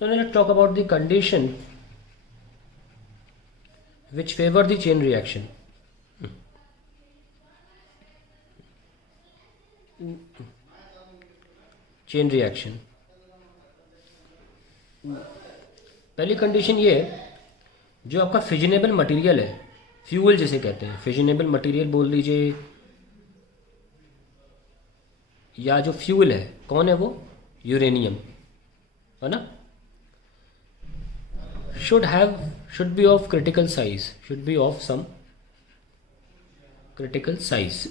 So let's talk about the condition which favor the chain reaction. Chain reaction, पहली condition ये जो आपका फिजनेबल material है, फ्यूल जिसे कहते हैं, फिजनेबल मटेरियल बोल लीजिए या जो फ्यूल है, कौन है वो? यूरेनियम, है ना। should be of critical size, should be of some critical size.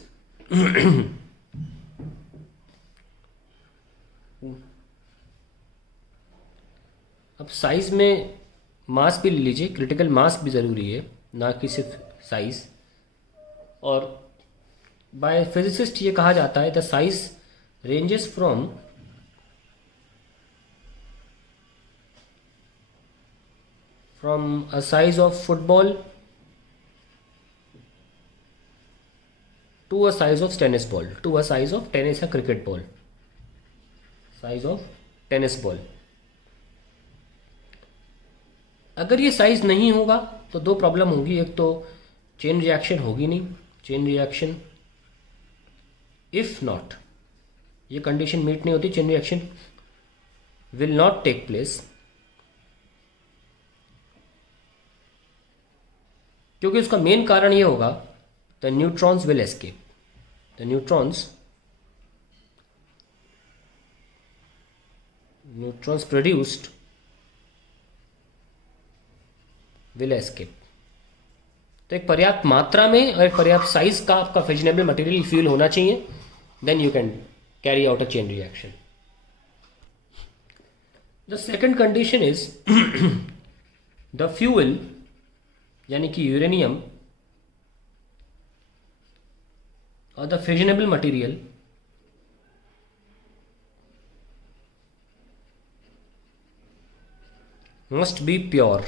अब साइज में मास भी ले लीजिए, क्रिटिकल मास भी ज़रूरी है, ना कि सिर्फ साइज। और बाय फिजिसिस्ट ये कहा जाता है the size ranges from a size of football to a size of tennis ball, to a size of tennis या cricket ball, size of tennis ball। अगर ये साइज नहीं होगा तो दो प्रॉब्लम होगी, एक तो चेन रिएक्शन होगी नहीं, चेन रिएक्शन इफ नॉट, ये कंडीशन मीट नहीं होती, chain reaction will not take place, क्योंकि उसका मेन कारण ये होगा the neutrons will escape, the neutrons produced will escape. तो एक पर्याप्त मात्रा में और एक पर्याप्त साइज का आपका फिजनेबल मटेरियल फ्यूल होना चाहिए, then you can carry out a chain reaction. The second condition is the fuel यानी कि यूरेनियम और the fissionable material must be pure,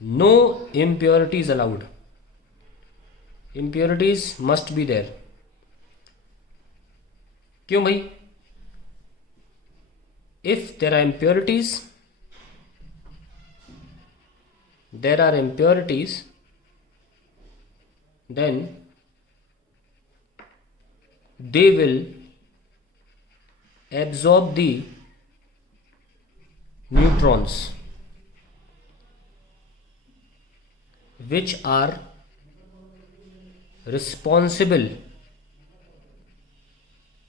no impurities allowed, impurities must be there। क्यों भाई? if there are impurities then they will absorb the neutrons which are responsible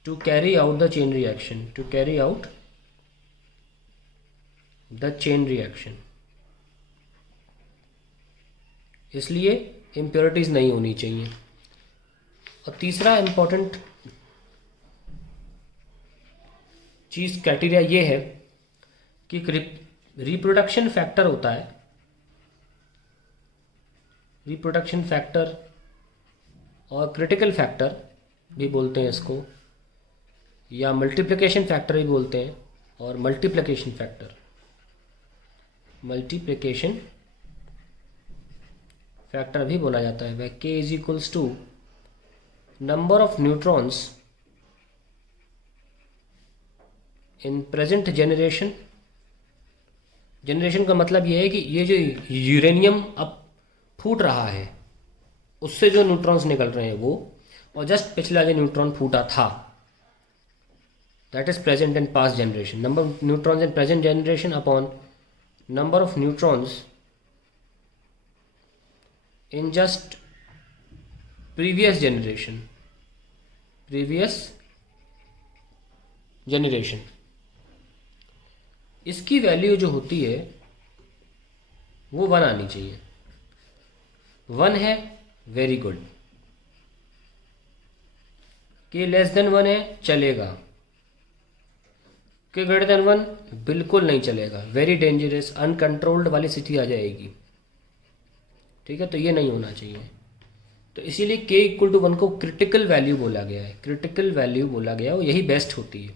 to carry out the chain reaction, to carry out the chain reaction। इसलिए impurities नहीं होनी चाहिए। और तीसरा important चीज criteria ये है कि रिप्रोडक्शन फैक्टर होता है, रिप्रोडक्शन फैक्टर और क्रिटिकल फैक्टर भी बोलते हैं इसको, या मल्टीप्लिकेशन फैक्टर भी बोलते हैं, और मल्टीप्लिकेशन फैक्टर भी बोला जाता है। वह K is equals to number of neutrons in present generation. Generation का मतलब यह है कि ये जो यूरेनियम अब फूट रहा है उससे जो न्यूट्रॉन्स निकल रहे हैं वो, और जस्ट पिछला जो न्यूट्रॉन फूटा था, that is present and past generation. Number of neutrons in present generation upon number of neutrons in just previous generation, इसकी वैल्यू जो होती है वो 1 आनी चाहिए। 1 है वेरी गुड, के लेस देन 1 है चलेगा, के ग्रेटर देन 1 बिल्कुल नहीं चलेगा, वेरी डेंजरस अनकंट्रोल्ड वाली स्थिति आ जाएगी। ठीक है, तो ये नहीं होना चाहिए। तो इसीलिए k इक्वल टू 1 को क्रिटिकल वैल्यू बोला गया है, क्रिटिकल वैल्यू बोला गया है, वो यही बेस्ट होती है।